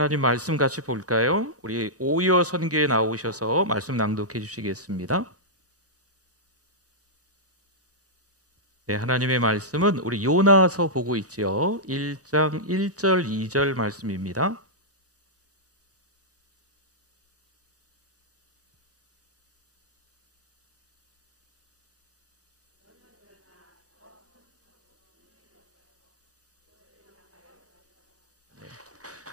하나님 말씀 같이 볼까요? 우리 오이어 선교에 나오셔서 말씀 낭독해 주시겠습니다. 네, 하나님의 말씀은 우리 요나서 보고 있죠. 1장 1절 2절 말씀입니다.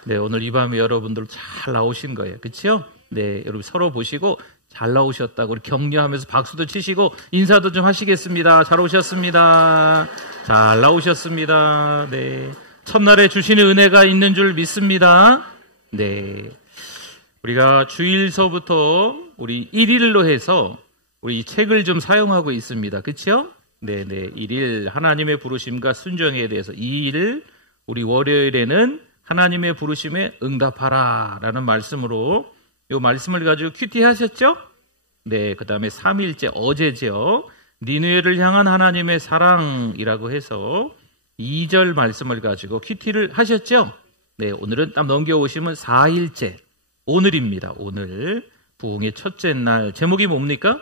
네, 오늘 이 밤에 여러분들 잘 나오신 거예요. 그렇죠? 네, 여러분 서로 보시고 잘 나오셨다고 우리 격려하면서 박수도 치시고 인사도 좀 하시겠습니다. 잘 오셨습니다. 잘 나오셨습니다. 네, 첫날에 주시는 은혜가 있는 줄 믿습니다. 네, 우리가 주일서부터 우리 1일로 해서 우리 이 책을 좀 사용하고 있습니다. 그렇죠? 네, 1일 하나님의 부르심과 순종에 대해서 2일 우리 월요일에는 하나님의 부르심에 응답하라 라는 말씀으로 이 말씀을 가지고 큐티 하셨죠? 네, 그 다음에 3일째 어제죠. 니느웨를 향한 하나님의 사랑이라고 해서 2절 말씀을 가지고 큐티를 하셨죠? 네, 오늘은 딱 넘겨오시면 4일째 오늘입니다. 오늘 부흥의 첫째 날 제목이 뭡니까?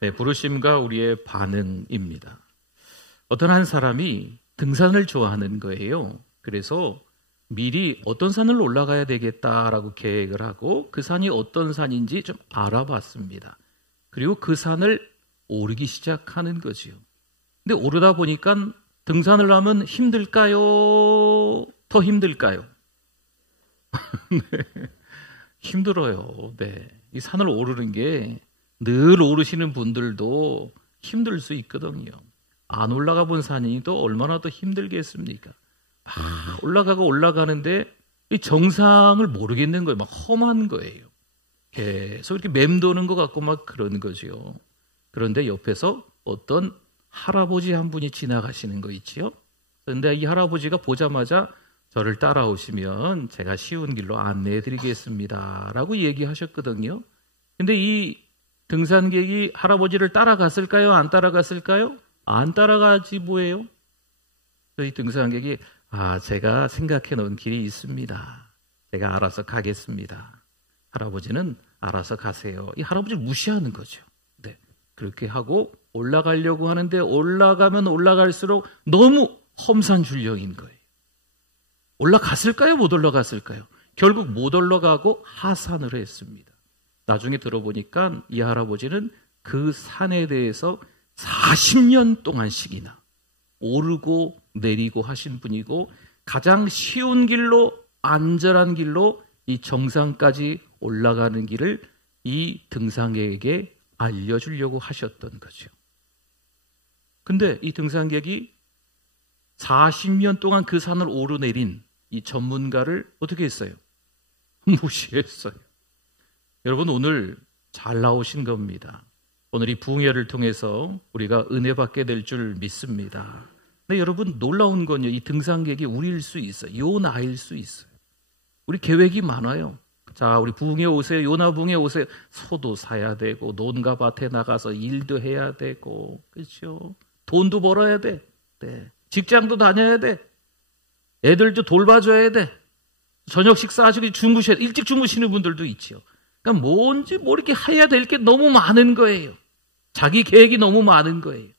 네, 부르심과 우리의 반응입니다. 어떤 한 사람이 등산을 좋아하는 거예요. 그래서 미리 어떤 산을 올라가야 되겠다라고 계획을 하고 그 산이 어떤 산인지 좀 알아봤습니다. 그리고 그 산을 오르기 시작하는 거지요. 근데 오르다 보니까 등산을 하면 힘들까요? 더 힘들까요? 네, 힘들어요. 네, 이 산을 오르는 게 늘 오르시는 분들도 힘들 수 있거든요. 안 올라가 본 산이 또 얼마나 더 힘들겠습니까? 막 올라가는데 이 정상을 모르겠는 거예요. 막 험한 거예요. 계속 이렇게 맴도는 것 같고 막 그런 거죠. 그런데 옆에서 어떤 할아버지 한 분이 지나가시는 거 있지요. 그런데 이 할아버지가 보자마자 저를 따라오시면 제가 쉬운 길로 안내해 드리겠습니다 라고 얘기하셨거든요. 근데 이 등산객이 할아버지를 따라갔을까요? 안 따라갔을까요? 안 따라가지 뭐예요? 이 등산객이 제가 생각해 놓은 길이 있습니다. 제가 알아서 가겠습니다. 할아버지는 알아서 가세요. 이 할아버지를 무시하는 거죠. 네, 그렇게 하고 올라가려고 하는데 올라가면 올라갈수록 너무 험산 줄령인 거예요. 올라갔을까요? 못 올라갔을까요? 결국 못 올라가고 하산을 했습니다. 나중에 들어보니까 이 할아버지는 그 산에 대해서 40년 동안씩이나 오르고 내리고 하신 분이고 가장 쉬운 길로 안전한 길로 이 정상까지 올라가는 길을 이 등산객에게 알려주려고 하셨던 거죠. 근데 이 등산객이 40년 동안 그 산을 오르내린 이 전문가를 어떻게 했어요? 무시했어요. 여러분 오늘 잘 나오신 겁니다. 오늘 이 부흥회를 통해서 우리가 은혜 받게 될 줄 믿습니다. 근데 여러분 놀라운 건요. 이 등산객이 우리일 수 있어요. 요나일 수 있어요. 우리 계획이 많아요. 자, 우리 부흥회 오세요. 요나 부흥회 오세요. 소도 사야 되고 논과 밭에 나가서 일도 해야 되고 그렇죠. 돈도 벌어야 돼. 네. 직장도 다녀야 돼. 애들도 돌봐줘야 돼. 저녁 식사하시고 주무셔야 돼. 일찍 주무시는 분들도 있죠. 그러니까 뭔지 이렇게 해야 될 게 너무 많은 거예요. 자기 계획이 너무 많은 거예요.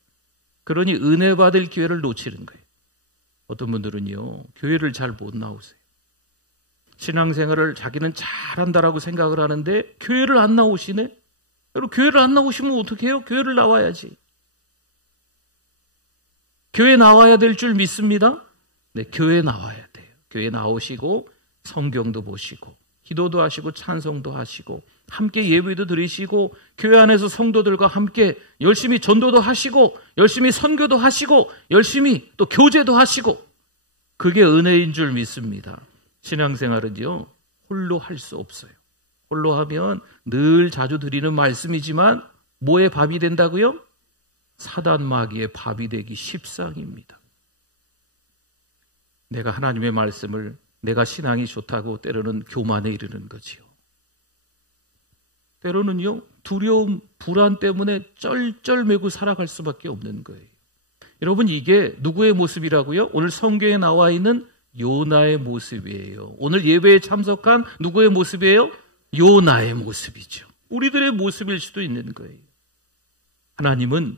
그러니 은혜 받을 기회를 놓치는 거예요. 어떤 분들은요, 교회를 잘 못 나오세요. 신앙생활을 자기는 잘한다라고 생각을 하는데 교회를 안 나오시네? 여러분 교회를 안 나오시면 어떻게 해요? 교회를 나와야지. 교회 나와야 될 줄 믿습니다. 네, 교회 나와야 돼요. 교회 나오시고 성경도 보시고 기도도 하시고 찬송도 하시고 함께 예배도 드리시고 교회 안에서 성도들과 함께 열심히 전도도 하시고 열심히 선교도 하시고 열심히 또 교제도 하시고 그게 은혜인 줄 믿습니다. 신앙생활은요 홀로 할 수 없어요. 홀로 하면 늘 자주 드리는 말씀이지만 뭐의 밥이 된다고요? 사단 마귀의 밥이 되기 십상입니다. 내가 하나님의 말씀을 내가 신앙이 좋다고 때로는 교만에 이르는 거지요. 때로는요 두려움, 불안 때문에 쩔쩔매고 살아갈 수밖에 없는 거예요. 여러분 이게 누구의 모습이라고요? 오늘 성경에 나와 있는 요나의 모습이에요. 오늘 예배에 참석한 누구의 모습이에요? 요나의 모습이죠. 우리들의 모습일 수도 있는 거예요. 하나님은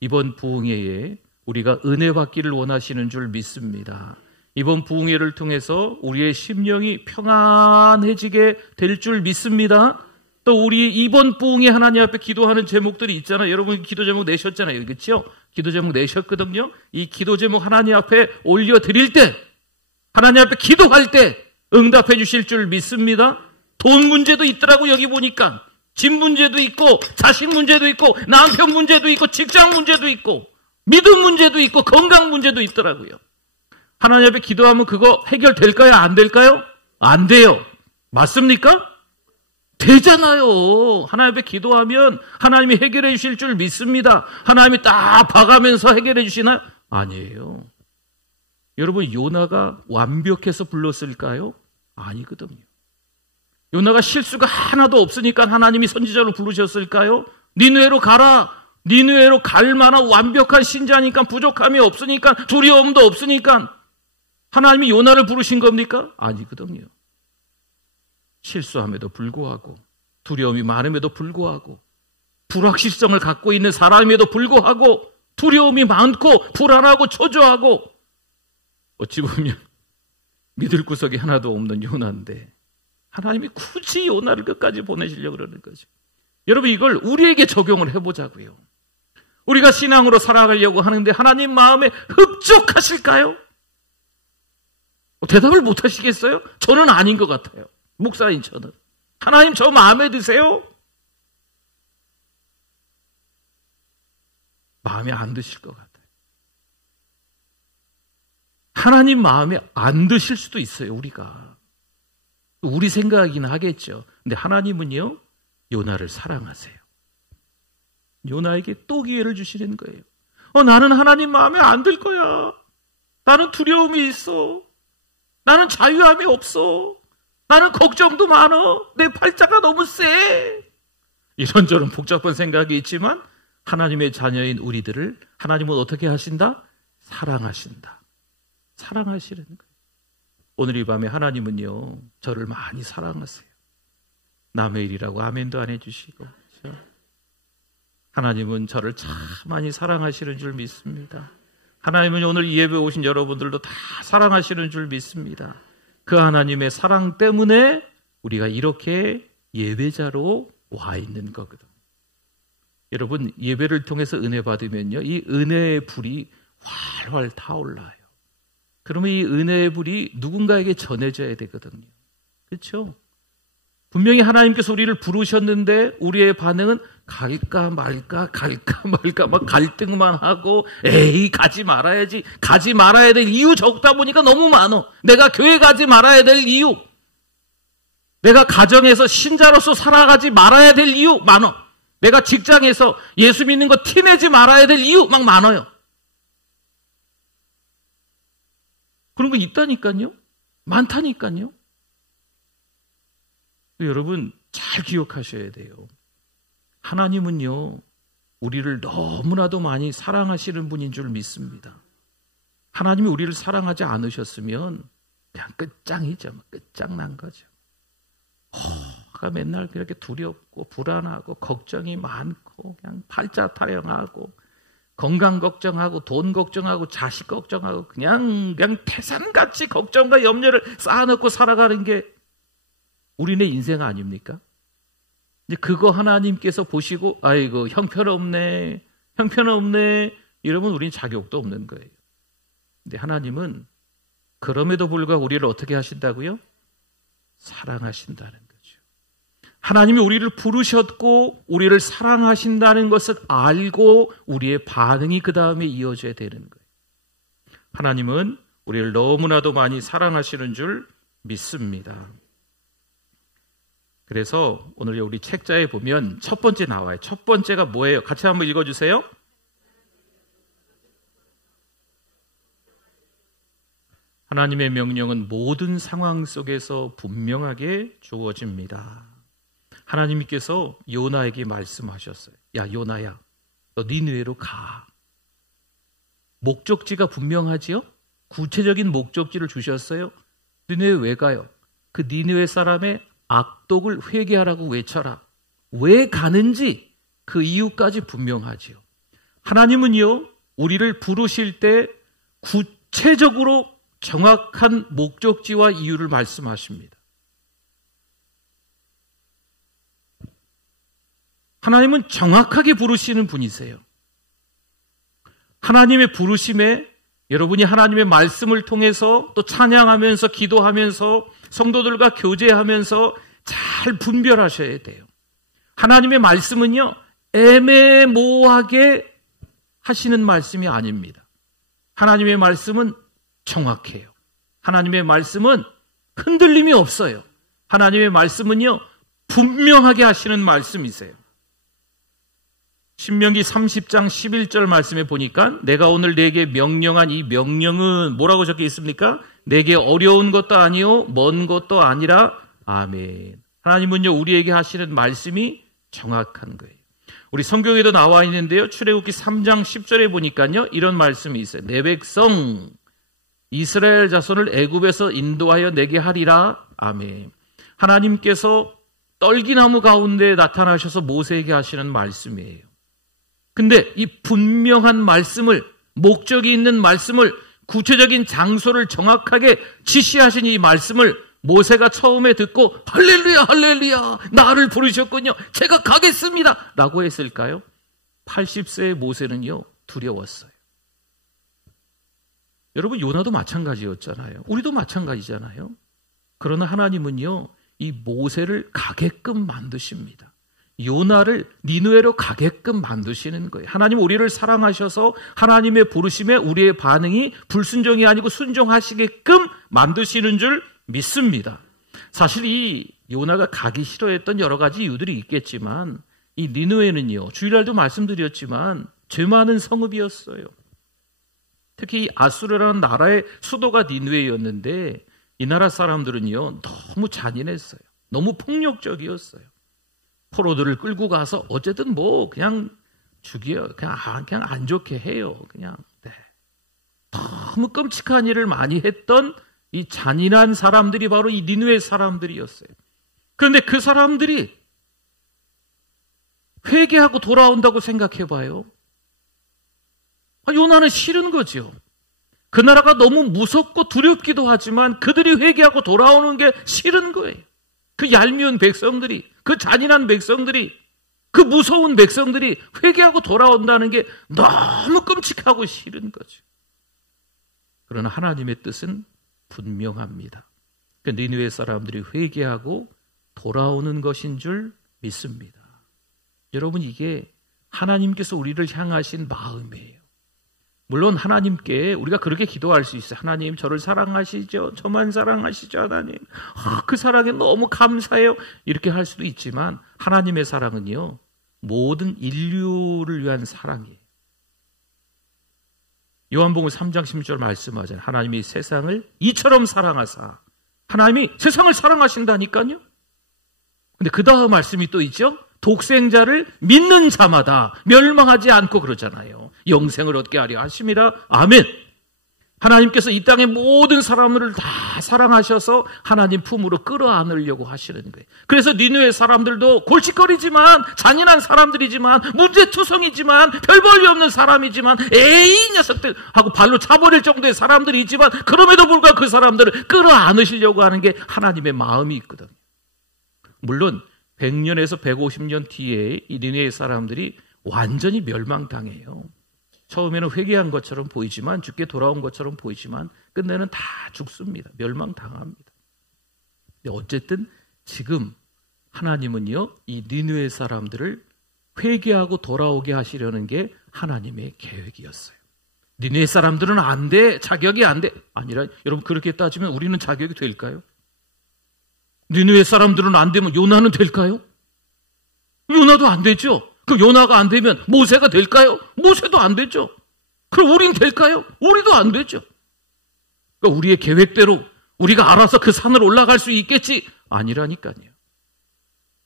이번 부흥회에 우리가 은혜 받기를 원하시는 줄 믿습니다. 이번 부흥회를 통해서 우리의 심령이 평안해지게 될 줄 믿습니다. 또 우리 이번 부흥회 하나님 앞에 기도하는 제목들이 있잖아요. 여러분 기도 제목 내셨잖아요. 그렇죠? 기도 제목 내셨거든요. 이 기도 제목 하나님 앞에 올려드릴 때, 하나님 앞에 기도할 때 응답해 주실 줄 믿습니다. 돈 문제도 있더라고. 여기 보니까 집 문제도 있고 자식 문제도 있고 남편 문제도 있고 직장 문제도 있고 믿음 문제도 있고 건강 문제도 있더라고요. 하나님 앞에 기도하면 그거 해결될까요? 안 될까요? 안 돼요. 맞습니까? 되잖아요. 하나님 앞에 기도하면 하나님이 해결해 주실 줄 믿습니다. 하나님이 딱 봐가면서 해결해 주시나요? 아니에요. 여러분, 요나가 완벽해서 불렀을까요? 아니거든요. 요나가 실수가 하나도 없으니까 하나님이 선지자로 부르셨을까요? 니느웨로 가라. 니느웨로 갈 만한 완벽한 신자니까, 부족함이 없으니까, 두려움도 없으니까 하나님이 요나를 부르신 겁니까? 아니거든요. 실수함에도 불구하고, 두려움이 많음에도 불구하고, 불확실성을 갖고 있는 사람임에도 불구하고, 두려움이 많고 불안하고 초조하고, 어찌 보면 믿을 구석이 하나도 없는 요나인데 하나님이 굳이 요나를 끝까지 보내시려고 그러는 거죠. 여러분, 이걸 우리에게 적용을 해보자고요. 우리가 신앙으로 살아가려고 하는데 하나님 마음에 흡족하실까요? 대답을 못 하시겠어요? 저는 아닌 것 같아요. 목사인 저는. 하나님 저 마음에 드세요? 마음에 안 드실 것 같아요. 하나님 마음에 안 드실 수도 있어요, 우리가. 우리 생각이긴 하겠죠. 근데 하나님은요, 요나를 사랑하세요. 요나에게 또 기회를 주시는 거예요. 나는 하나님 마음에 안 들 거야. 나는 두려움이 있어. 나는 자유함이 없어. 나는 걱정도 많어. 내 팔자가 너무 세. 이런저런 복잡한 생각이 있지만 하나님의 자녀인 우리들을 하나님은 어떻게 하신다? 사랑하신다. 사랑하시는 거예요. 오늘 이 밤에 하나님은요, 저를 많이 사랑하세요. 남의 일이라고 아멘도 안 해주시고, 그렇죠? 하나님은 저를 참 많이 사랑하시는 줄 믿습니다. 하나님은 오늘 이 예배에 오신 여러분들도 다 사랑하시는 줄 믿습니다. 그 하나님의 사랑 때문에 우리가 이렇게 예배자로 와 있는 거거든요. 여러분, 예배를 통해서 은혜 받으면요, 이 은혜의 불이 활활 타올라요. 그러면 이 은혜의 불이 누군가에게 전해져야 되거든요. 그렇죠? 분명히 하나님께서 우리를 부르셨는데 우리의 반응은 갈까 말까 막 갈등만 하고, 에이 가지 말아야지, 가지 말아야 될 이유 적다 보니까 너무 많어. 내가 교회 가지 말아야 될 이유, 내가 가정에서 신자로서 살아가지 말아야 될 이유 많어. 내가 직장에서 예수 믿는 거 티내지 말아야 될 이유 막 많아요. 그런 거 있다니까요. 많다니까요. 여러분 잘 기억하셔야 돼요. 하나님은요, 우리를 너무나도 많이 사랑하시는 분인 줄 믿습니다. 하나님이 우리를 사랑하지 않으셨으면 그냥 끝장이죠. 끝장난 거죠. 맨날 그렇게 두렵고 불안하고 걱정이 많고 그냥 팔자 타령하고 건강 걱정하고 돈 걱정하고 자식 걱정하고 그냥 태산같이 걱정과 염려를 쌓아놓고 살아가는 게 우리네 인생 아닙니까? 이제 그거 하나님께서 보시고 아이고 형편없네 이러면 우리는 자격도 없는 거예요. 근데 하나님은 그럼에도 불구하고 우리를 어떻게 하신다고요? 사랑하신다는 거죠. 하나님이 우리를 부르셨고 우리를 사랑하신다는 것을 알고 우리의 반응이 그 다음에 이어져야 되는 거예요. 하나님은 우리를 너무나도 많이 사랑하시는 줄 믿습니다. 그래서 오늘 우리 책자에 보면 첫 번째 나와요. 첫 번째가 뭐예요? 같이 한번 읽어주세요. 하나님의 명령은 모든 상황 속에서 분명하게 주어집니다. 하나님께서 요나에게 말씀하셨어요. 야, 요나야, 너 니느웨로 가. 목적지가 분명하지요? 구체적인 목적지를 주셨어요. 니느웨 왜 가요? 그 니느웨 사람의 악독을 회개하라고 외쳐라. 왜 가는지 그 이유까지 분명하지요. 하나님은요, 우리를 부르실 때 구체적으로 정확한 목적지와 이유를 말씀하십니다. 하나님은 정확하게 부르시는 분이세요. 하나님의 부르심에 여러분이 하나님의 말씀을 통해서 또 찬양하면서 기도하면서 성도들과 교제하면서 잘 분별하셔야 돼요. 하나님의 말씀은요, 애매모호하게 하시는 말씀이 아닙니다. 하나님의 말씀은 정확해요. 하나님의 말씀은 흔들림이 없어요. 하나님의 말씀은요, 분명하게 하시는 말씀이세요. 신명기 30장 11절 말씀에 보니까 내가 오늘 내게 명령한 이 명령은 뭐라고 적혀 있습니까? 내게 어려운 것도 아니요 먼 것도 아니라 아멘. 하나님은요, 우리에게 하시는 말씀이 정확한 거예요. 우리 성경에도 나와 있는데요, 출애굽기 3장 10절에 보니까요, 이런 말씀이 있어요. 내 백성 이스라엘 자손을 애굽에서 인도하여 내게 하리라. 아멘. 하나님께서 떨기나무 가운데 나타나셔서 모세에게 하시는 말씀이에요. 근데 이 분명한 말씀을, 목적이 있는 말씀을, 구체적인 장소를 정확하게 지시하신 이 말씀을 모세가 처음에 듣고 할렐루야 할렐루야 나를 부르셨군요, 제가 가겠습니다 라고 했을까요? 80세의 모세는요, 두려웠어요. 여러분, 요나도 마찬가지였잖아요. 우리도 마찬가지잖아요. 그러나 하나님은요, 이 모세를 가게끔 만드십니다. 요나를 니느웨로 가게끔 만드시는 거예요. 하나님 우리를 사랑하셔서 하나님의 부르심에 우리의 반응이 불순종이 아니고 순종하시게끔 만드시는 줄 믿습니다. 사실 이 요나가 가기 싫어했던 여러 가지 이유들이 있겠지만 이 니느웨는요, 주일날도 말씀드렸지만 죄 많은 성읍이었어요. 특히 이 아수르라는 나라의 수도가 니느웨였는데 이 나라 사람들은요, 너무 잔인했어요. 너무 폭력적이었어요. 포로들을 끌고 가서 어쨌든 뭐 그냥 죽여, 그냥 안 좋게 해요. 그냥 네. 너무 끔찍한 일을 많이 했던 이 잔인한 사람들이 바로 이 니느웨 사람들이었어요. 그런데 그 사람들이 회개하고 돌아온다고 생각해봐요. 요나는 싫은 거죠. 그 나라가 너무 무섭고 두렵기도 하지만 그들이 회개하고 돌아오는 게 싫은 거예요. 그 얄미운 백성들이, 그 잔인한 백성들이, 그 무서운 백성들이 회개하고 돌아온다는 게 너무 끔찍하고 싫은 거죠. 그러나 하나님의 뜻은 분명합니다. 그 니느웨 사람들이 회개하고 돌아오는 것인 줄 믿습니다. 여러분, 이게 하나님께서 우리를 향하신 마음이에요. 물론 하나님께 우리가 그렇게 기도할 수 있어요. 하나님, 저를 사랑하시죠? 저만 사랑하시죠? 하나님, 그 사랑에 너무 감사해요. 이렇게 할 수도 있지만 하나님의 사랑은요, 모든 인류를 위한 사랑이에요. 요한복음 3장 16절 말씀하잖아요. 하나님이 세상을 이처럼 사랑하사. 하나님이 세상을 사랑하신다니까요. 근데 그 다음 말씀이 또 있죠. 독생자를 믿는 자마다 멸망하지 않고 그러잖아요. 영생을 얻게 하려 하심이라. 아멘. 하나님께서 이 땅의 모든 사람들을 다 사랑하셔서 하나님 품으로 끌어안으려고 하시는 거예요. 그래서 니느웨 사람들도 골칫거리지만, 잔인한 사람들이지만, 문제투성이지만, 별 볼일 없는 사람이지만, 에이 녀석들 하고 발로 차버릴 정도의 사람들이 있지만, 그럼에도 불구하고 그 사람들을 끌어안으시려고 하는 게 하나님의 마음이 있거든요. 물론 100년에서 150년 뒤에 이 니느웨 사람들이 완전히 멸망당해요. 처음에는 회개한 것처럼 보이지만, 죽게 돌아온 것처럼 보이지만 끝내는 다 죽습니다. 멸망당합니다. 근데 어쨌든 지금 하나님은요, 이 니느웨 사람들을 회개하고 돌아오게 하시려는 게 하나님의 계획이었어요. 니느웨 사람들은 안 돼, 자격이 안 돼. 아니라 여러분, 그렇게 따지면 우리는 자격이 될까요? 니느웨 사람들은 안 되면 요나는 될까요? 요나도 안 되죠. 그럼 요나가 안 되면 모세가 될까요? 모세도 안 되죠. 그럼 우린 될까요? 우리도 안 되죠. 그러니까 우리의 계획대로 우리가 알아서 그 산을 올라갈 수 있겠지? 아니라니까요.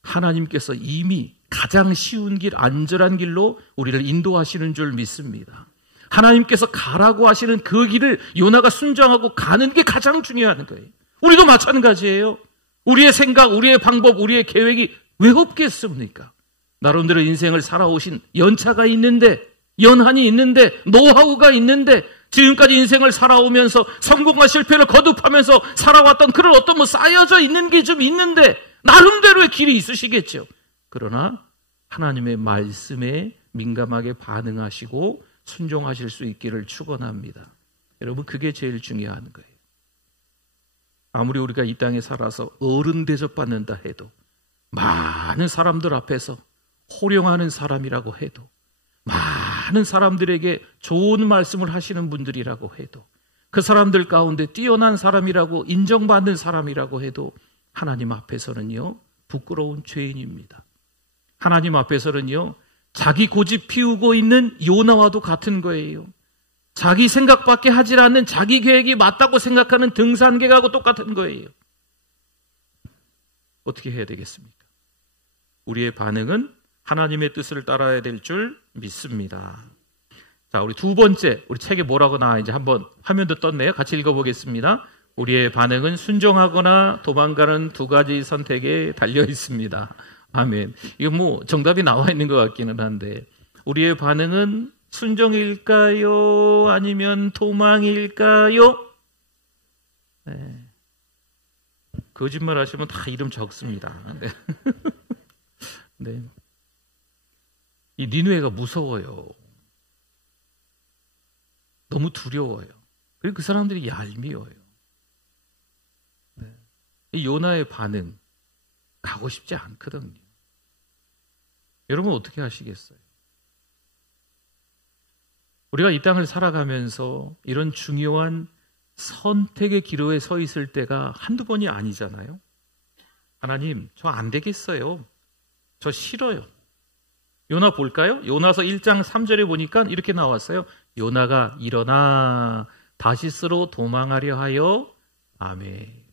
하나님께서 이미 가장 쉬운 길, 안전한 길로 우리를 인도하시는 줄 믿습니다. 하나님께서 가라고 하시는 그 길을 요나가 순종하고 가는 게 가장 중요한 거예요. 우리도 마찬가지예요. 우리의 생각, 우리의 방법, 우리의 계획이 왜 없겠습니까? 나름대로 인생을 살아오신 연차가 있는데, 연한이 있는데, 노하우가 있는데, 지금까지 인생을 살아오면서 성공과 실패를 거듭하면서 살아왔던 그런 어떤 쌓여져 있는 게 좀 있는데, 나름대로의 길이 있으시겠죠. 그러나 하나님의 말씀에 민감하게 반응하시고 순종하실 수 있기를 축원합니다. 여러분, 그게 제일 중요한 거예요. 아무리 우리가 이 땅에 살아서 어른 대접받는다 해도, 많은 사람들 앞에서 호령하는 사람이라고 해도, 많은 사람들에게 좋은 말씀을 하시는 분들이라고 해도, 그 사람들 가운데 뛰어난 사람이라고 인정받는 사람이라고 해도 하나님 앞에서는요, 부끄러운 죄인입니다. 하나님 앞에서는요, 자기 고집 피우고 있는 요나와도 같은 거예요. 자기 생각밖에 하지 않는, 자기 계획이 맞다고 생각하는 등산객하고 똑같은 거예요. 어떻게 해야 되겠습니까? 우리의 반응은 하나님의 뜻을 따라야 될 줄 믿습니다. 자, 우리 두 번째, 우리 책에 뭐라고 나와 이제 한번 화면도 떴네요. 같이 읽어보겠습니다. 우리의 반응은 순종하거나 도망가는 두 가지 선택에 달려 있습니다. 아멘. 이거 정답이 나와 있는 것 같기는 한데, 우리의 반응은 순종일까요? 아니면 도망일까요? 네. 거짓말 하시면 다 이름 적습니다. 네. 네. 이 니느웨가 무서워요. 너무 두려워요. 그리고 그 사람들이 얄미워요. 네. 이 요나의 반응, 가고 싶지 않거든요. 여러분 어떻게 하시겠어요? 우리가 이 땅을 살아가면서 이런 중요한 선택의 기로에 서 있을 때가 한두 번이 아니잖아요. 하나님, 저 안 되겠어요. 저 싫어요. 요나 볼까요? 요나서 1장 3절에 보니까 이렇게 나왔어요. 요나가 일어나 다시스로 도망하려 하여. 아멘.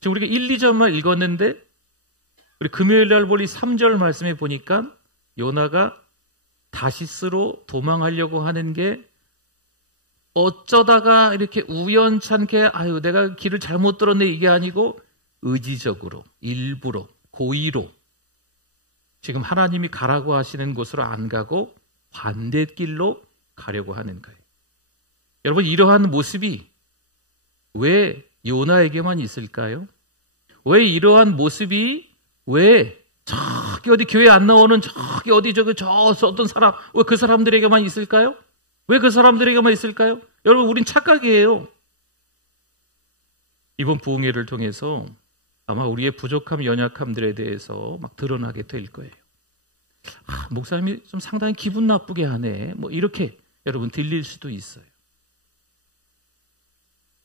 지금 우리가 1, 2절만 읽었는데 우리 금요일 날 보니 3절 말씀에 보니까 요나가 다시스로 도망하려고 하는 게 어쩌다가 이렇게 우연찮게 내가 길을 잘못 들었네 이게 아니고 의지적으로, 일부러, 고의로 지금 하나님이 가라고 하시는 곳으로 안 가고 반대길로 가려고 하는 거예요. 여러분, 이러한 모습이 왜 요나에게만 있을까요? 왜 이러한 모습이 왜 저기 어디 교회 안 나오는 저기 어디 저 어떤 사람, 왜 그 사람들에게만 있을까요? 왜 그 사람들에게만 있을까요? 여러분, 우린 착각이에요. 이번 부흥회를 통해서 아마 우리의 부족함, 연약함들에 대해서 막 드러나게 될 거예요. 목사님이 좀 상당히 기분 나쁘게 하네. 이렇게 여러분 들릴 수도 있어요.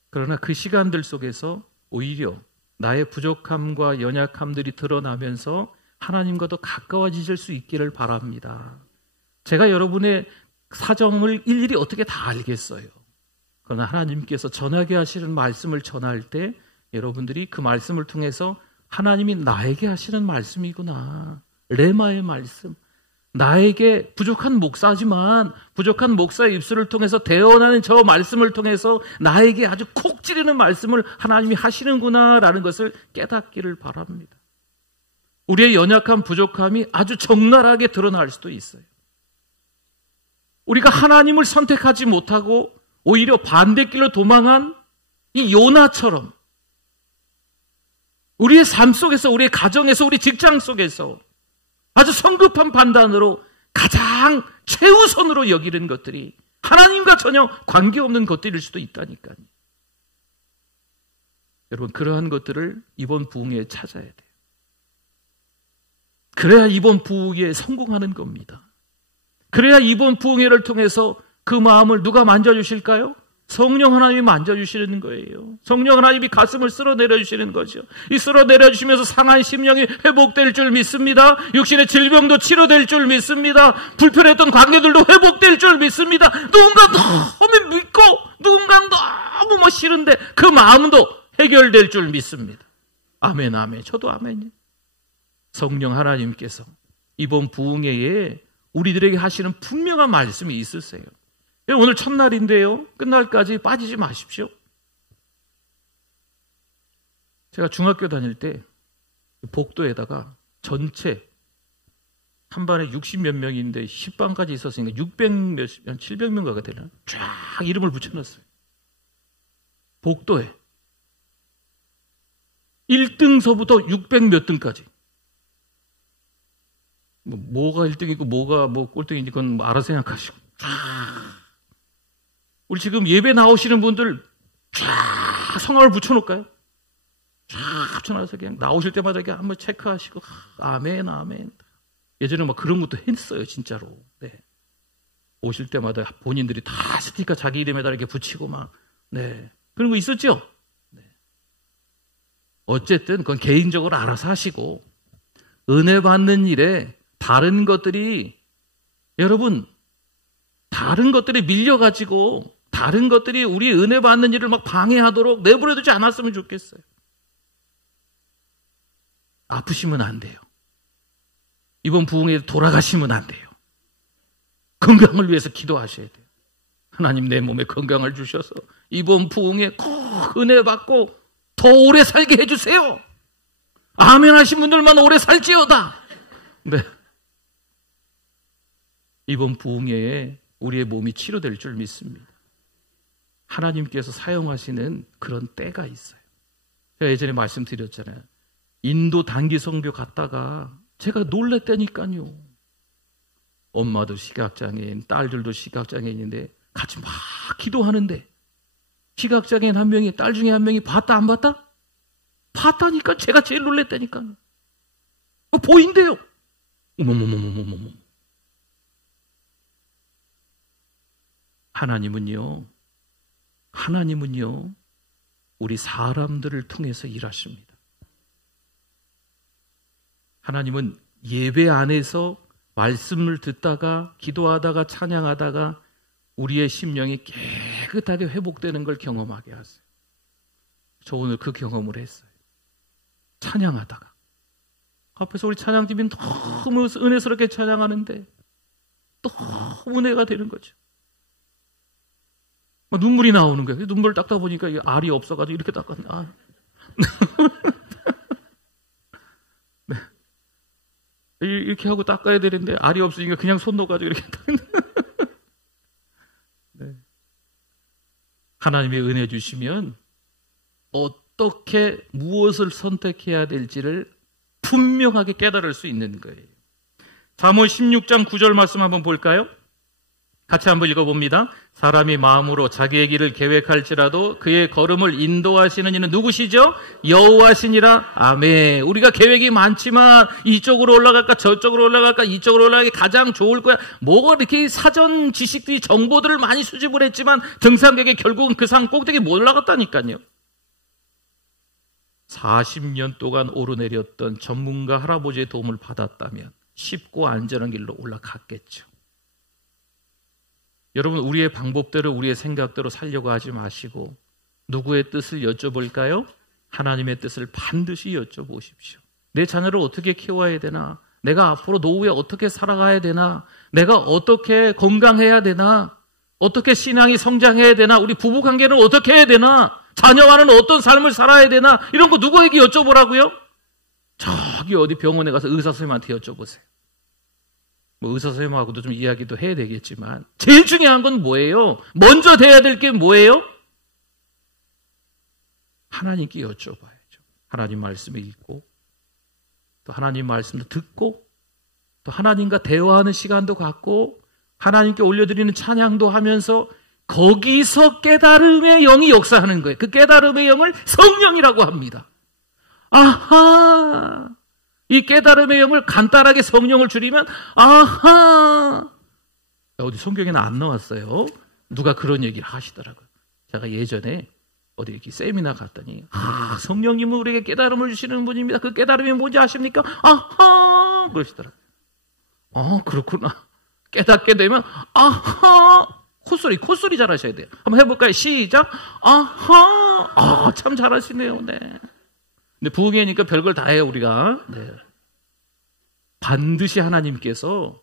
그러나 그 시간들 속에서 오히려 나의 부족함과 연약함들이 드러나면서 하나님과 더 가까워지실 수 있기를 바랍니다. 제가 여러분의 사정을 일일이 어떻게 다 알겠어요. 그러나 하나님께서 전하게 하시는 말씀을 전할 때 여러분들이 그 말씀을 통해서 하나님이 나에게 하시는 말씀이구나. 레마의 말씀. 나에게 부족한 목사지만 부족한 목사의 입술을 통해서 대언하는 저 말씀을 통해서 나에게 아주 콕 찌르는 말씀을 하나님이 하시는구나라는 것을 깨닫기를 바랍니다. 우리의 연약함, 부족함이 아주 적나라하게 드러날 수도 있어요. 우리가 하나님을 선택하지 못하고 오히려 반대길로 도망한 이 요나처럼 우리의 삶 속에서, 우리의 가정에서, 우리 직장 속에서 아주 성급한 판단으로 가장 최우선으로 여기는 것들이 하나님과 전혀 관계없는 것들일 수도 있다니까요. 여러분, 그러한 것들을 이번 부흥회에 찾아야 돼요. 그래야 이번 부흥회에 성공하는 겁니다. 그래야 이번 부흥회를 통해서 그 마음을 누가 만져주실까요? 성령 하나님이 만져주시는 거예요. 성령 하나님이 가슴을 쓸어내려주시는 거죠. 이 쓸어내려주시면서 상한 심령이 회복될 줄 믿습니다. 육신의 질병도 치료될 줄 믿습니다. 불편했던 관계들도 회복될 줄 믿습니다. 누군가 너무 믿고 누군가 너무 싫은데 그 마음도 해결될 줄 믿습니다. 아멘, 아멘. 저도 아멘이요. 성령 하나님께서 이번 부흥회에 우리들에게 하시는 분명한 말씀이 있으세요. 오늘 첫날인데요. 끝날까지 빠지지 마십시오. 제가 중학교 다닐 때 복도에다가 전체 한 반에 60몇 명인데 10반까지 있었으니까 600몇, 700명가가 되나? 쫙 이름을 붙여놨어요. 복도에. 1등서부터 600 몇 등까지. 뭐가 1등이고 뭐가 꼴등인지 그건 알아서 생각하시고. 우리 지금 예배 나오시는 분들 쫙 성함을 붙여놓을까요? 쫙 붙여놔서 그냥 나오실 때마다 그냥 한번 체크하시고 아멘 아멘. 예전에 막 그런 것도 했어요 진짜로. 네. 오실 때마다 본인들이 다 스티커 자기 이름에다 이렇게 붙이고 막 네. 그런 거 있었죠? 네. 어쨌든 그건 개인적으로 알아서 하시고 은혜 받는 일에 다른 것들이 여러분 다른 것들이 밀려가지고 다른 것들이 우리 은혜 받는 일을 막 방해하도록 내버려두지 않았으면 좋겠어요. 아프시면 안 돼요. 이번 부흥에 돌아가시면 안 돼요. 건강을 위해서 기도하셔야 돼요. 하나님 내 몸에 건강을 주셔서 이번 부흥에 꼭 은혜 받고 더 오래 살게 해주세요. 아멘 하신 분들만 오래 살지어다. 네. 이번 부흥회에 우리의 몸이 치료될 줄 믿습니다. 하나님께서 사용하시는 그런 때가 있어요. 제가 예전에 말씀드렸잖아요. 인도 단기 성교 갔다가 제가 놀랬다니까요. 엄마도 시각장애인, 딸들도 시각장애인인데 같이 막 기도하는데 시각장애인 한 명이 딸 중에 한 명이 봤다 안 봤다? 봤다니까. 제가 제일 놀랬다니까요. 보인대요. 어머머머머머머. 하나님은요, 우리 사람들을 통해서 일하십니다. 하나님은 예배 안에서 말씀을 듣다가 기도하다가 찬양하다가 우리의 심령이 깨끗하게 회복되는 걸 경험하게 하세요. 저 오늘 그 경험을 했어요. 찬양하다가 앞에서 우리 찬양팀이 너무 은혜스럽게 찬양하는데 너무 은혜가 되는 거죠. 눈물이 나오는 거예요. 눈물을 닦다 보니까 알이 없어가지고 이렇게 닦았는데 네. 이렇게 하고 닦아야 되는데 알이 없으니까 그냥 손 넣어가지고 이렇게 닦는데 네. 하나님의 은혜 주시면 어떻게 무엇을 선택해야 될지를 분명하게 깨달을 수 있는 거예요. 잠언 16장 9절 말씀 한번 볼까요? 같이 한번 읽어봅니다. 사람이 마음으로 자기의 길을 계획할지라도 그의 걸음을 인도하시는 이는 누구시죠? 여호와시니라. 아멘. 우리가 계획이 많지만 이쪽으로 올라갈까 저쪽으로 올라갈까 이쪽으로 올라가기 가장 좋을 거야. 뭐가 이렇게 사전 지식들이 정보들을 많이 수집을 했지만 등산객이 결국은 그 산 꼭대기 못 올라갔다니까요. 40년 동안 오르내렸던 전문가 할아버지의 도움을 받았다면 쉽고 안전한 길로 올라갔겠죠. 여러분, 우리의 방법대로 우리의 생각대로 살려고 하지 마시고 누구의 뜻을 여쭤볼까요? 하나님의 뜻을 반드시 여쭤보십시오. 내 자녀를 어떻게 키워야 되나? 내가 앞으로 노후에 어떻게 살아가야 되나? 내가 어떻게 건강해야 되나? 어떻게 신앙이 성장해야 되나? 우리 부부관계는 어떻게 해야 되나? 자녀와는 어떤 삶을 살아야 되나? 이런 거 누구에게 여쭤보라고요? 저기 어디 병원에 가서 의사 선생님한테 여쭤보세요. 의사 선생님하고도 좀 이야기도 해야 되겠지만 제일 중요한 건 뭐예요? 먼저 돼야 될 게 뭐예요? 하나님께 여쭤봐야죠. 하나님 말씀을 읽고 또 하나님 말씀도 듣고 또 하나님과 대화하는 시간도 갖고 하나님께 올려드리는 찬양도 하면서 거기서 깨달음의 영이 역사하는 거예요. 그 깨달음의 영을 성령이라고 합니다. 아하! 이 깨달음의 영을 간단하게 성령을 줄이면 아하! 어디 성경에는 안 나왔어요. 누가 그런 얘기를 하시더라고요. 제가 예전에 어디 이렇게 세미나 갔더니 성령님은 우리에게 깨달음을 주시는 분입니다. 그 깨달음이 뭔지 아십니까? 아하! 그러시더라고요. 그렇구나. 깨닫게 되면 아하! 콧소리 잘하셔야 돼요. 한번 해볼까요? 시작. 아하! 참 잘하시네요. 네. 근데 부흥회니까 별걸 다 해요, 우리가. 네. 반드시 하나님께서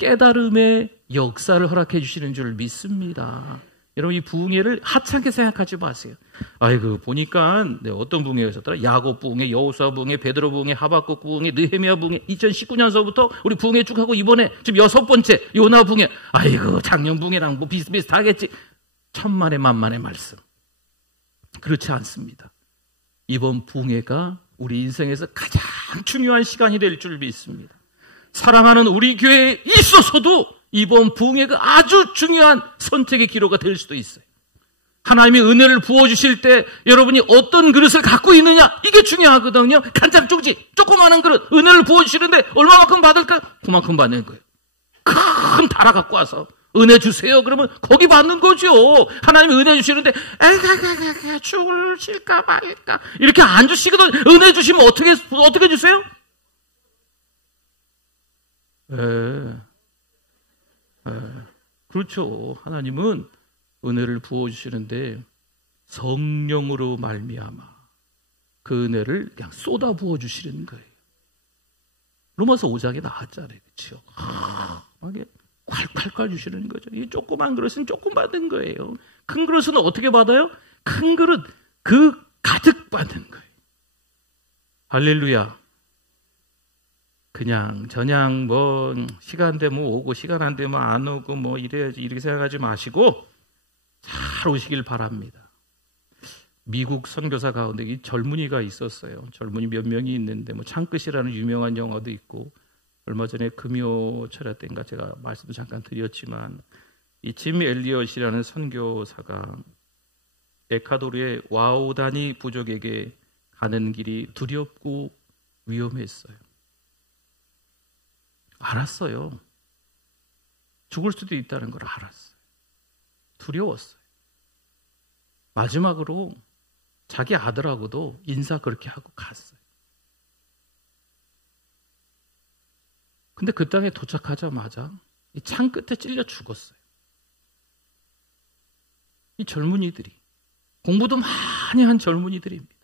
깨달음의 역사를 허락해 주시는 줄 믿습니다. 여러분, 이 부흥회를 하찮게 생각하지 마세요. 아이고, 보니까 어떤 부흥회가 있었더라? 야곱 부흥회, 여호수아 부흥회, 베드로 부흥회, 하박국 부흥회, 느헤미야 부흥회, 2019년서부터 우리 부흥회 쭉 하고 이번에 지금 6번째 요나 부흥회. 아이고, 작년 부흥회랑 뭐 비슷비슷하겠지. 천만의 만만의 말씀. 그렇지 않습니다. 이번 부흥회가 우리 인생에서 가장 중요한 시간이 될 줄 믿습니다. 사랑하는 우리 교회에 있어서도 이번 부흥회가 아주 중요한 선택의 기로가 될 수도 있어요. 하나님이 은혜를 부어주실 때 여러분이 어떤 그릇을 갖고 있느냐, 이게 중요하거든요. 간장쪽지 조그마한 그릇 은혜를 부어주시는데 얼마만큼 받을까요? 그만큼 받는 거예요. 큰 다라 갖고 와서 은혜 주세요 그러면 거기 받는 거죠. 하나님이 은혜 주시는데 죽을까 말까 이렇게 안 주시거든. 은혜 주시면 어떻게 주세요? 그렇죠. 하나님은 은혜를 부어주시는데 성령으로 말미암아 그 은혜를 그냥 쏟아 부어주시는 거예요. 로마서 5장에 나왔잖아요. 그렇죠? 막 콸콸콸 주시는 거죠. 이 조그만 그릇은 조금 받은 거예요. 큰 그릇은 어떻게 받아요? 큰 그릇 그 가득 받는 거예요. 할렐루야. 그냥 저냥 뭐 시간 되면 오고 시간 안 되면 안 오고 뭐 이래야지 이렇게 생각하지 마시고 잘 오시길 바랍니다. 미국 선교사 가운데 이 젊은이가 있었어요. 젊은이 몇 명이 있는데 뭐 창끝이라는 유명한 영화도 있고 얼마 전에 금요 철야 때인가 제가 말씀도 잠깐 드렸지만 이 짐 엘리엇이라는 선교사가 에콰도르의 와우다니 부족에게 가는 길이 두렵고 위험했어요. 알았어요. 죽을 수도 있다는 걸 알았어요. 두려웠어요. 마지막으로 자기 아들하고도 인사 그렇게 하고 갔어요. 근데 그 땅에 도착하자마자 이 창 끝에 찔려 죽었어요. 이 젊은이들이 공부도 많이 한 젊은이들입니다.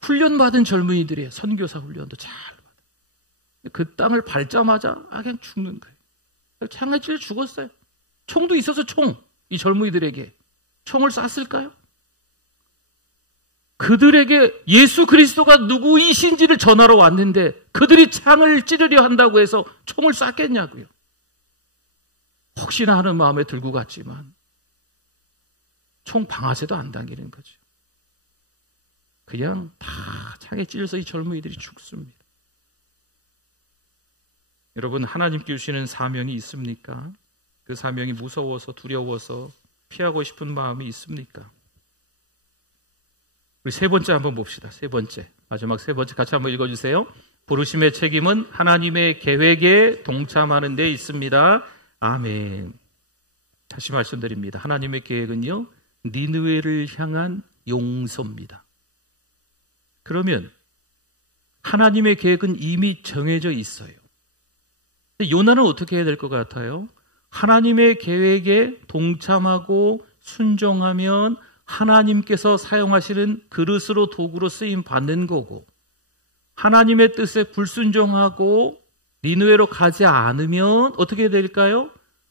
훈련받은 젊은이들이에요. 선교사 훈련도 잘 받아요. 그 땅을 밟자마자 그냥 죽는 거예요. 창에 찔려 죽었어요. 총도 있어서 이 젊은이들에게 총을 쐈을까요? 그들에게 예수 그리스도가 누구이신지를 전하러 왔는데 그들이 창을 찌르려 한다고 해서 총을 쐈겠냐고요. 혹시나 하는 마음에 들고 갔지만 총 방아쇠도 안 당기는 거죠. 그냥 다 창에 찔려서 이 젊은이들이 죽습니다. 여러분, 하나님께 주시는 사명이 있습니까? 그 사명이 무서워서 두려워서 피하고 싶은 마음이 있습니까? 우리 세 번째 한번 봅시다. 세 번째. 마지막 세 번째 같이 한번 읽어주세요. 부르심의 책임은 하나님의 계획에 동참하는 데 있습니다. 아멘. 다시 말씀드립니다. 하나님의 계획은요, 니느웨를 향한 용서입니다. 그러면 하나님의 계획은 이미 정해져 있어요. 요나는 어떻게 해야 될 것 같아요? 하나님의 계획에 동참하고 순종하면 하나님께서 사용하시는 그릇으로 도구로 쓰임 받는 거고, 하나님의 뜻에 불순종하고 니느웨로 가지 않으면 어떻게 될까요?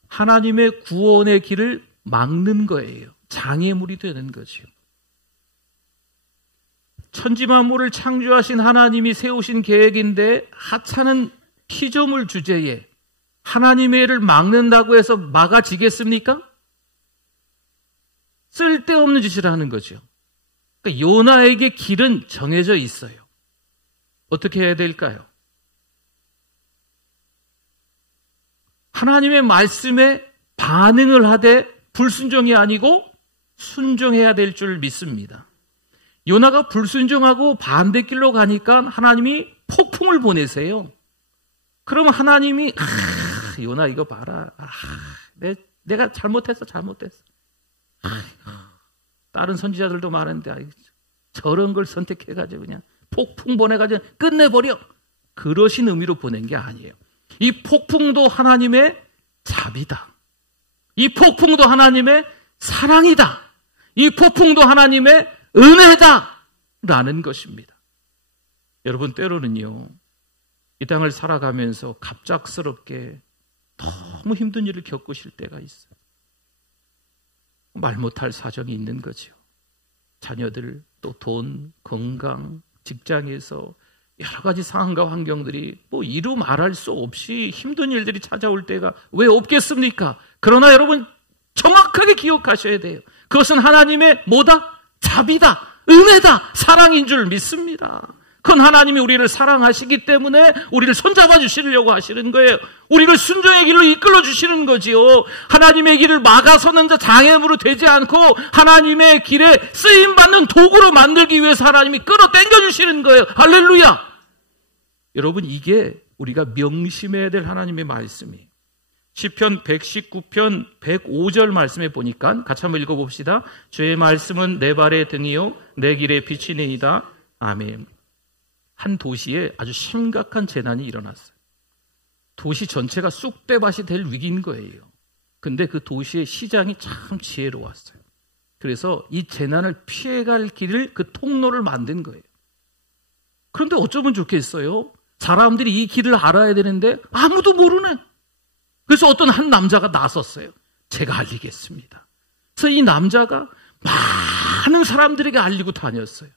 하나님의 구원의 길을 막는 거예요. 장애물이 되는 거죠. 천지만물을 창조하신 하나님이 세우신 계획인데 하찮은 피조물 주제에 하나님의 일을 막는다고 해서 막아지겠습니까? 쓸데없는 짓을 하는 거죠. 그러니까 요나에게 길은 정해져 있어요. 어떻게 해야 될까요? 하나님의 말씀에 반응을 하되 불순종이 아니고 순종해야 될 줄 믿습니다. 요나가 불순종하고 반대길로 가니까 하나님이 폭풍을 보내세요. 그러면 하나님이 요나 이거 봐라. 내가 잘못했어. 다른 선지자들도 많은데 저런 걸 선택해가지고 그냥 폭풍 보내가지고 끝내버려. 그러신 의미로 보낸 게 아니에요. 이 폭풍도 하나님의 자비다. 이 폭풍도 하나님의 사랑이다. 이 폭풍도 하나님의 은혜다. 라는 것입니다. 여러분, 때로는요, 이 땅을 살아가면서 갑작스럽게 너무 힘든 일을 겪으실 때가 있어요. 말 못할 사정이 있는 거죠. 자녀들, 또 돈, 건강, 직장에서 여러 가지 상황과 환경들이 이루 말할 수 없이 힘든 일들이 찾아올 때가 왜 없겠습니까? 그러나 여러분 정확하게 기억하셔야 돼요. 그것은 하나님의 뭐다? 자비다, 은혜다, 사랑인 줄 믿습니다. 그건 하나님이 우리를 사랑하시기 때문에 우리를 손잡아 주시려고 하시는 거예요. 우리를 순종의 길로 이끌어 주시는 거지요. 하나님의 길을 막아서는 장애물로 되지 않고 하나님의 길에 쓰임받는 도구로 만들기 위해서 하나님이 끌어당겨 주시는 거예요. 할렐루야! 여러분, 이게 우리가 명심해야 될 하나님의 말씀이에요. 시편 119편 105절 말씀에 보니까 같이 한번 읽어봅시다. 주의 말씀은 내 발의 등이요 내 길의 빛이니이다. 아멘. 한 도시에 아주 심각한 재난이 일어났어요. 도시 전체가 쑥대밭이 될 위기인 거예요. 근데 그 도시의 시장이 참 지혜로웠어요. 그래서 이 재난을 피해갈 길을, 그 통로를 만든 거예요. 그런데 어쩌면 좋겠어요? 사람들이 이 길을 알아야 되는데 아무도 모르네. 그래서 어떤 한 남자가 나섰어요. 제가 알리겠습니다. 그래서 이 남자가 많은 사람들에게 알리고 다녔어요.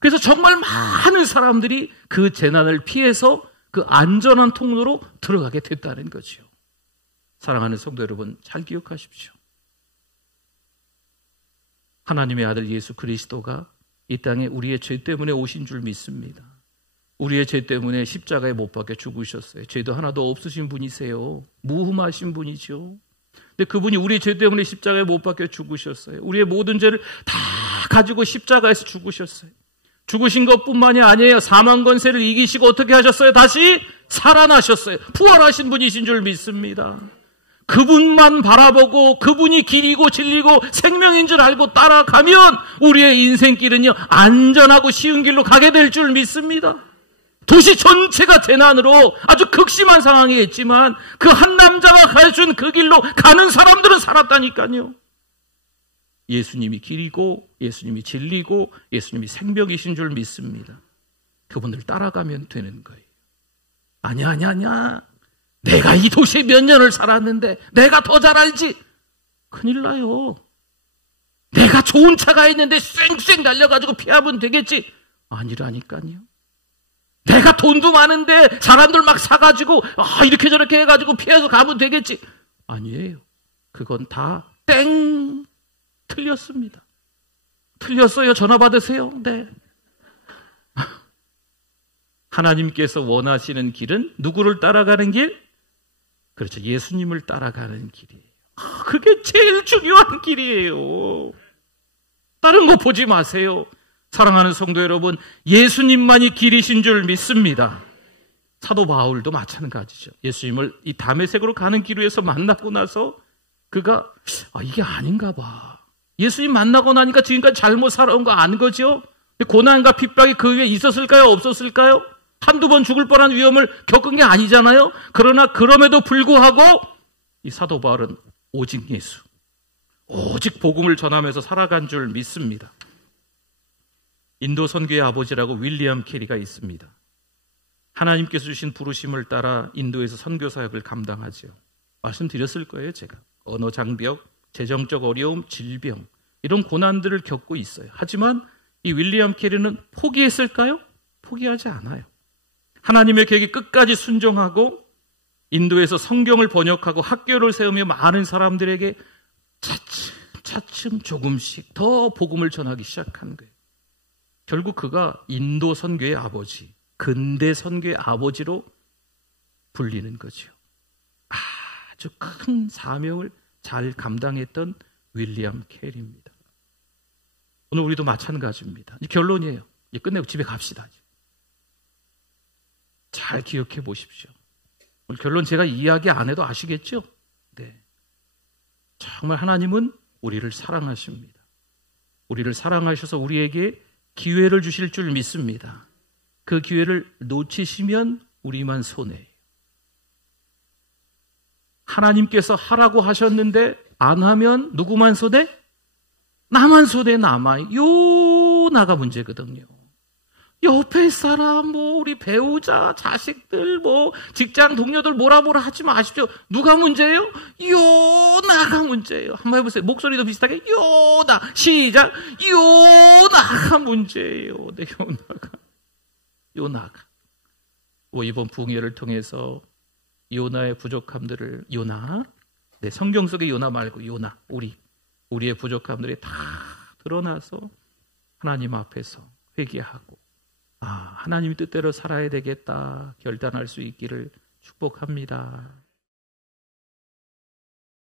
그래서 정말 많은 사람들이 그 재난을 피해서 그 안전한 통로로 들어가게 됐다는 거죠. 사랑하는 성도 여러분, 잘 기억하십시오. 하나님의 아들 예수 그리스도가 이 땅에 우리의 죄 때문에 오신 줄 믿습니다. 우리의 죄 때문에 십자가에 못 박혀 죽으셨어요. 죄도 하나도 없으신 분이세요. 무흠하신 분이죠. 근데 그분이 우리의 죄 때문에 십자가에 못 박혀 죽으셨어요. 우리의 모든 죄를 다 가지고 십자가에서 죽으셨어요. 죽으신 것뿐만이 아니에요. 사망 권세를 이기시고 어떻게 하셨어요? 다시 살아나셨어요. 부활하신 분이신 줄 믿습니다. 그분만 바라보고 그분이 길이고 진리고 생명인 줄 알고 따라가면 우리의 인생길은요, 안전하고 쉬운 길로 가게 될 줄 믿습니다. 도시 전체가 재난으로 아주 극심한 상황이겠지만 그 한 남자가 가르쳐준 그 길로 가는 사람들은 살았다니까요. 예수님이 길이고 예수님이 진리고 예수님이 생명이신 줄 믿습니다. 그분들 따라가면 되는 거예요. 아니야. 내가 이 도시에 몇 년을 살았는데 내가 더 잘 알지. 큰일 나요. 내가 좋은 차가 있는데 쌩쌩 달려가지고 피하면 되겠지. 아니라니까요. 내가 돈도 많은데 사람들 막 사가지고 이렇게 저렇게 해가지고 피해서 가면 되겠지. 아니에요. 그건 다 땡. 틀렸습니다. 틀렸어요. 전화 받으세요. 네. 하나님께서 원하시는 길은 누구를 따라가는 길? 그렇죠. 예수님을 따라가는 길이에요. 그게 제일 중요한 길이에요. 다른 거 보지 마세요. 사랑하는 성도 여러분, 예수님만이 길이신 줄 믿습니다. 사도 바울도 마찬가지죠. 예수님을 이 다메섹으로 가는 길 위에서 만나고 나서 그가 이게 아닌가 봐. 예수님 만나고 나니까 지금까지 잘못 살아온 거 아는 거죠? 고난과 핍박이 그 위에 있었을까요? 없었을까요? 한두 번 죽을 뻔한 위험을 겪은 게 아니잖아요? 그러나 그럼에도 불구하고 이 사도 바울은 오직 예수, 오직 복음을 전하면서 살아간 줄 믿습니다. 인도 선교의 아버지라고 윌리엄 캐리가 있습니다. 하나님께서 주신 부르심을 따라 인도에서 선교 사역을 감당하죠. 말씀드렸을 거예요, 제가. 언어 장벽, 재정적 어려움, 질병, 이런 고난들을 겪고 있어요. 하지만 이 윌리엄 캐리는 포기했을까요? 포기하지 않아요. 하나님의 계획에 끝까지 순종하고 인도에서 성경을 번역하고 학교를 세우며 많은 사람들에게 차츰 조금씩 더 복음을 전하기 시작한 거예요. 결국 그가 인도 선교의 아버지, 근대 선교의 아버지로 불리는 거죠. 아주 큰 사명을 잘 감당했던 윌리엄 캐리입니다. 오늘 우리도 마찬가지입니다. 이제 결론이에요. 이제 끝내고 집에 갑시다. 잘 기억해 보십시오. 오늘 결론 제가 이야기 안 해도 아시겠죠? 네. 정말 하나님은 우리를 사랑하십니다. 우리를 사랑하셔서 우리에게 기회를 주실 줄 믿습니다. 그 기회를 놓치시면 우리만 손해예요. 하나님께서 하라고 하셨는데 안 하면 누구만 손해? 나만 손해 남아요. 나가 문제거든요. 옆에 사람, 우리 배우자, 자식들, 직장 동료들 뭐라 하지 마십시오. 누가 문제예요? 요나가 문제예요. 한번 해보세요. 목소리도 비슷하게 요나. 시작. 요나가 문제예요. 네, 요나가. 이번 부흥회를 통해서 요나의 부족함들을 네, 성경 속의 요나 말고 요나, 우리의 부족함들이 다 드러나서 하나님 앞에서 회개하고 하나님 뜻대로 살아야 되겠다 결단할 수 있기를 축복합니다.